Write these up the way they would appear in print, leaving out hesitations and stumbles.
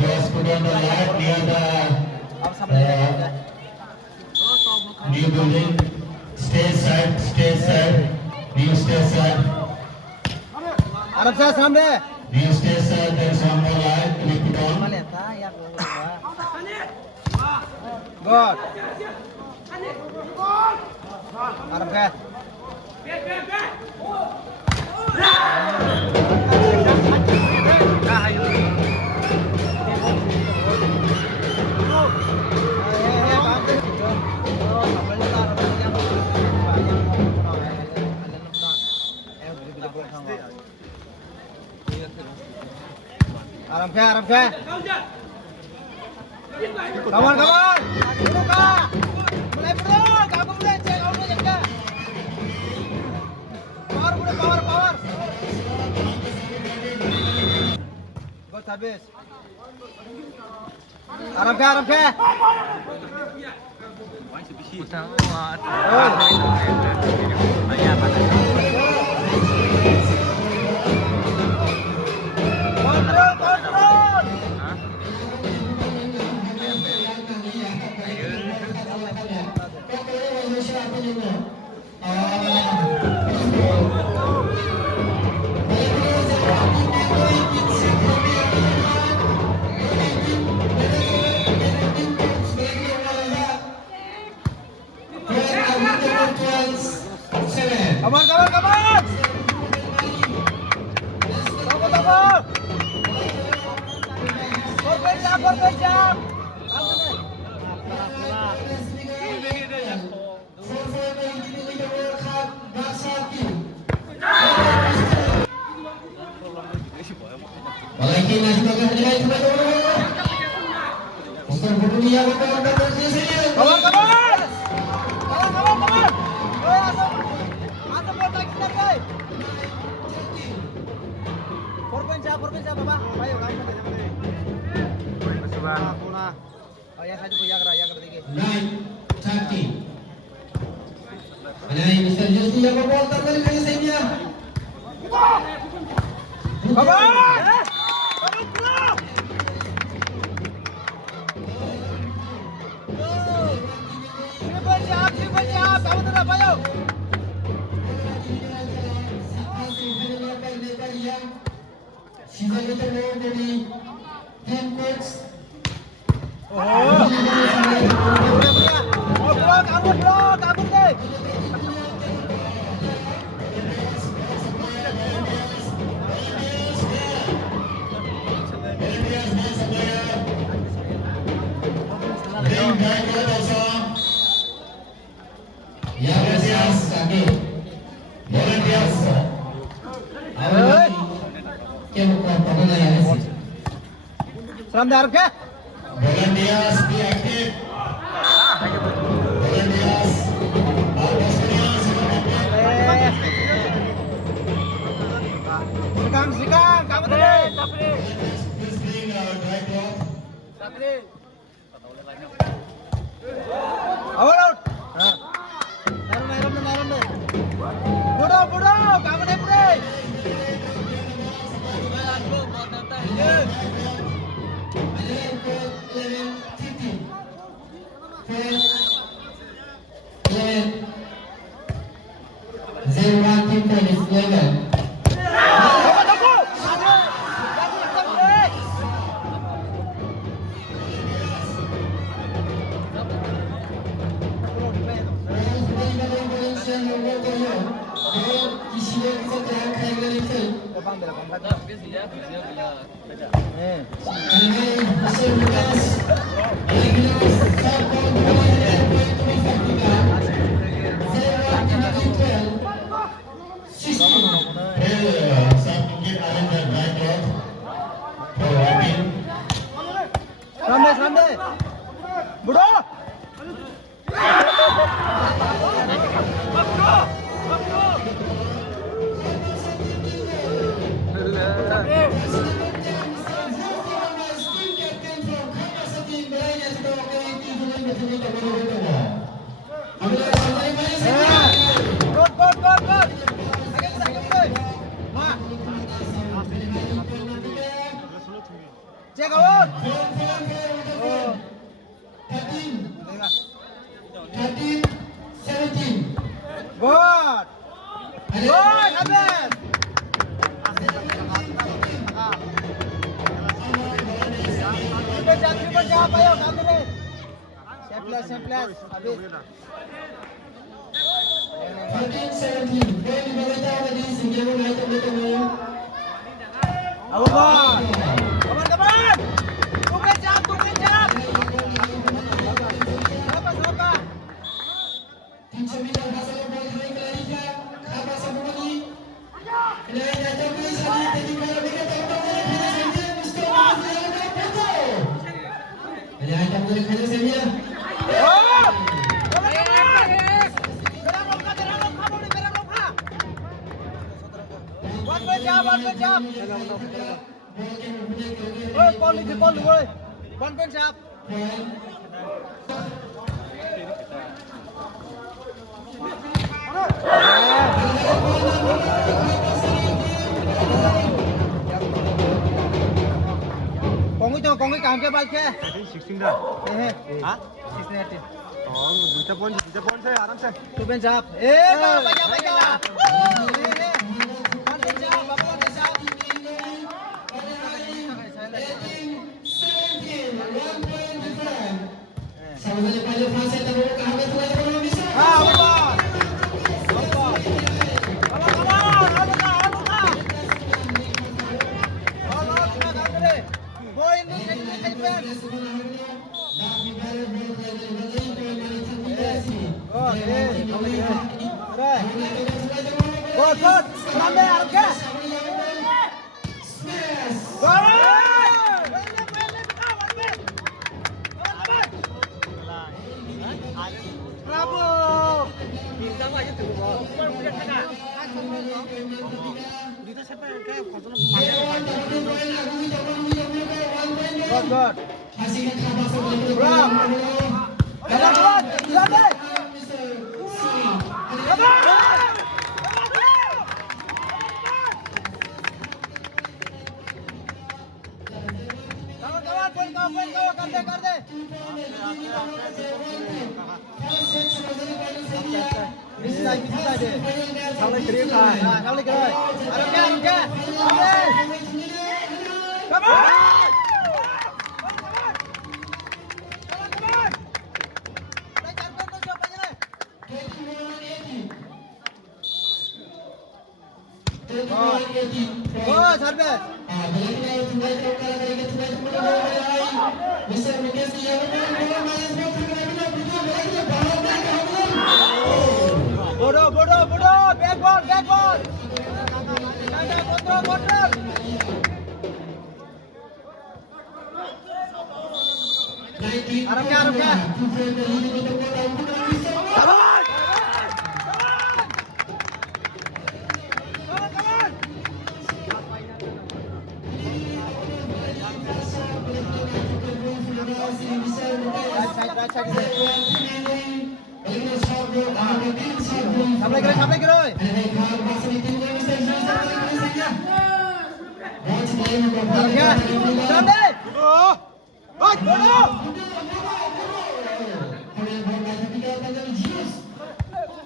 just put on the light near the new building. Stay side. New stay side. New stay side. There's one more light. Can you put on? Good. Arab ka. Arab ka. Come on. Buka. Mulai bro, kamu mulai cek kamu jaga. Power. Go habis. Arab ka. Kontrol. Come on. Tunggu. Berpejam. Balikin masih bagus nilai coba. Ustaz buku dia Come on. Atau mau lagi lagi. Perpenjam Baba. Ayo lagi. Puna. Oh ya saja punya yang ketiga. Right, Chaki. Ada yang bisa justru yang ball terkali kali saya. Baba. Triple jump. Kamu terus ayo. Sisa kita dari 10 coach. Kabur deh. Seram darah ke? Volunteers be active. Volunteers. Sikang, kamu tadi. Please bring dry cloth. Awal out. Naram deh. Budo, kamu deh bro. Ramai. Bro. Woi, habis. Coba jawab ayo kamera. Semplas, habis. 14-17. Poin dibalikan tadi Singapura United bertemu. Abang. Teman-teman. Bukan jam. Siapa? Tim Sembilan pasal bola kali kelarikan. Apa sabu lagi? Kelarikan datang dari sini. Tadi kalau mereka tak dapat dari saja. Mesti orang foto. Kelarikan dari kerja saja. Oh! Teman-teman. Berang lompa. Boleh berang lompa. One point jam. Oh, boleh. One point jam. Con cái càng kia bay kia. 16 다. Hả? 16. দুইটা point আরামসে Two point jump. Bay ra. One point jump, Babu one point jump. 17, 1 point different. Sama-sama pada fase terbuka habis telah bisa. Lompat. Boy, ini Good. Sampai harga. Bravo. Bintang aja tuh. Dito siapa yang kayak konsolan Good. Bravo. Sampai. Kawan-kawan, kau, karte. Bisa deh. Sampai kirim lah. Sampai kirim. Arumnya. Come on. Oh, Sarbet. Bodoh. Back ball. Kontrol. Arumnya.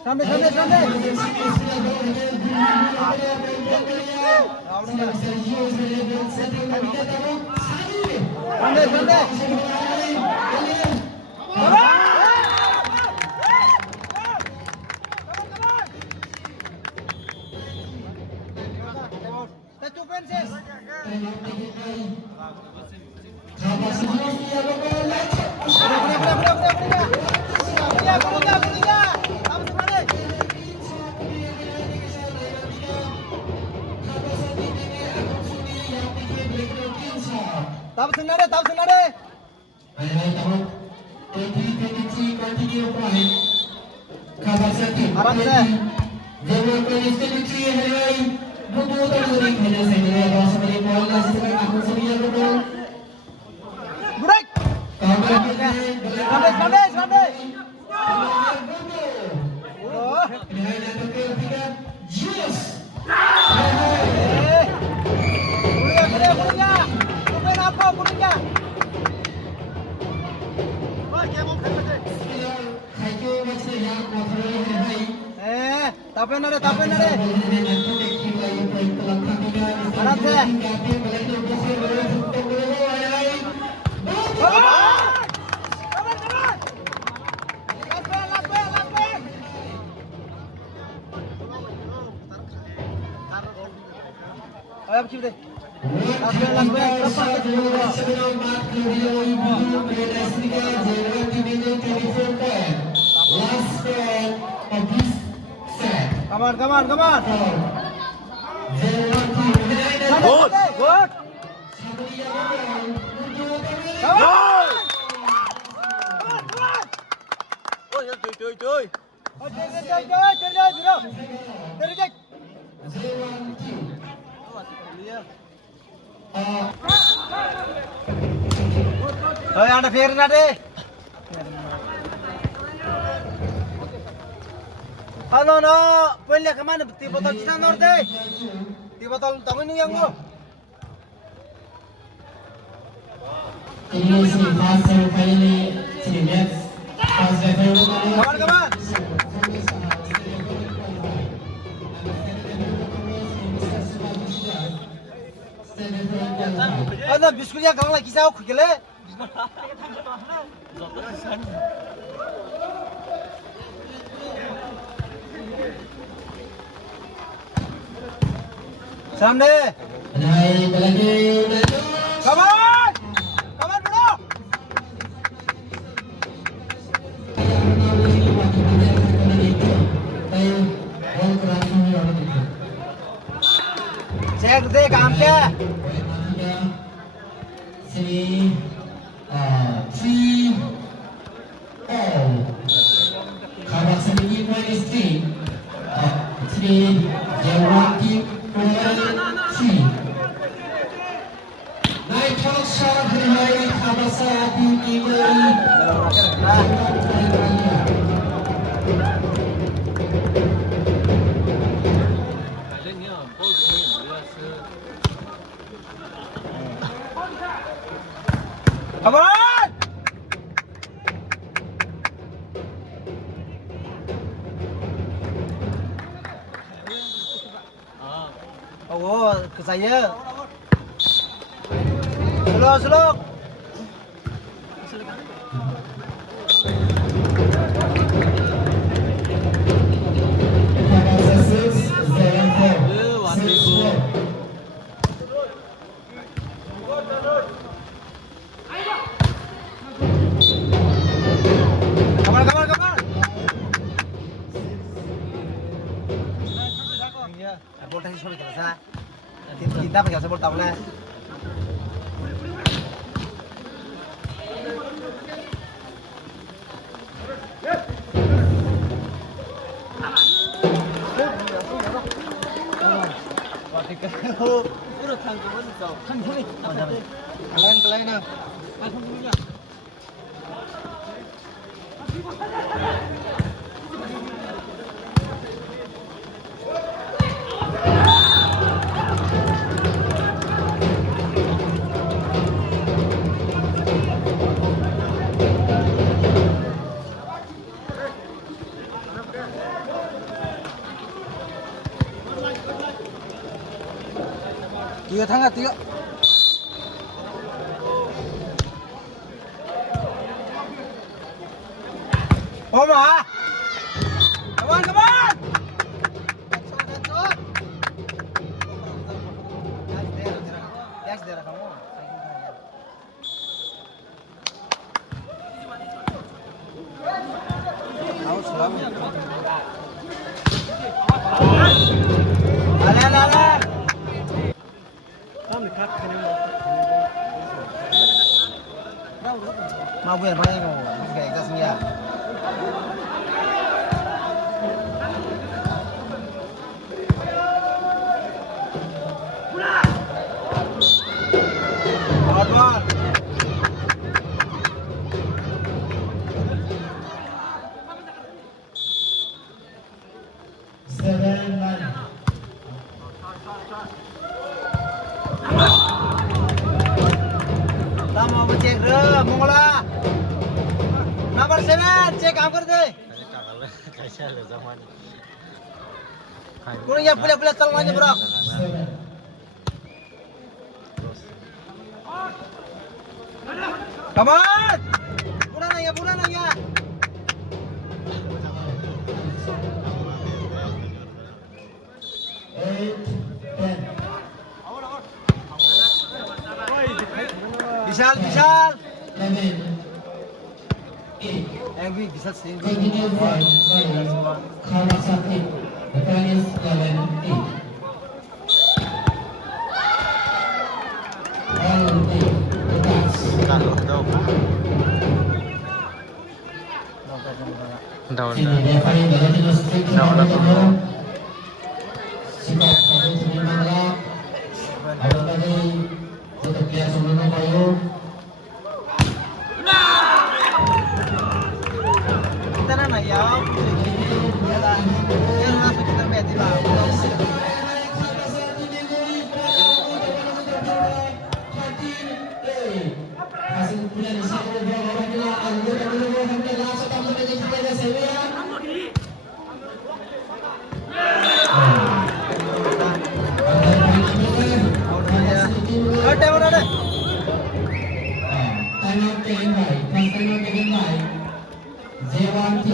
Sampai kira. Sampai. Tahu senade. Break. Sampai. Kuliah. Tapin na rin. Harap siya. Ayo keep deh. Last man. Come on. Good. Come on. Ôi, chơi. Chơi. Thôi ăn được phiền ra đi. nó pwede ka man ti botol sa norte. Ti botol tangin yang mo. Ini si fast finally si match fast level Come on. Ano biskut yang kalang lagi sao khukile. Samne. Naik lagi. Come on, bro. Check deh काम क्या? Sini, 3, all. Kabar sedikit minus 3. 3, Jawaki, 3. Naik kalau shot hari kabar satu tiga. Come on. Oh, ke saya. Slow. Come on. Iya, bola tadi sudah kita sa. Kita pakai bola tahu lah. Kalian nah. Tiga tangga. Oma. Come on. That's there. Come on. Ala. Mau gue apa yang mau? Kayak gas ya. Hard. 7-9. Tama mau cek re, mongola. Number 7, cek काम कर दे. कैसे हाल है जमाने Kurang ya pula talmanya bro. 7, Come on. Pura na ya. 8, 10. Vishal. 11, 8. Angry Vishal sing. Continue by Kawasaki. The time is 11, 8. All 8. The pass. Sini referee Valentino Strick sikap kami sini manggap. Ada tadi untuk pihak sebelumnya Bayu. Kita na ya. Yan masuk kita meti ba. Hasil punya di sana orang kita anggota dulu kita langsung tamu dari kita saya. Ada mana ada? Time out taken by, first time out taken by Zewanti.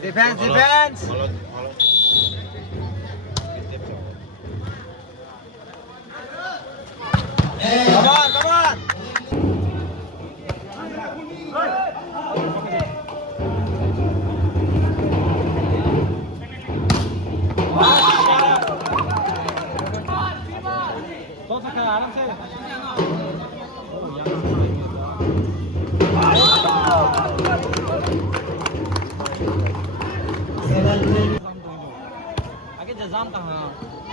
Defense. Come on. आगे जजाम कहाँ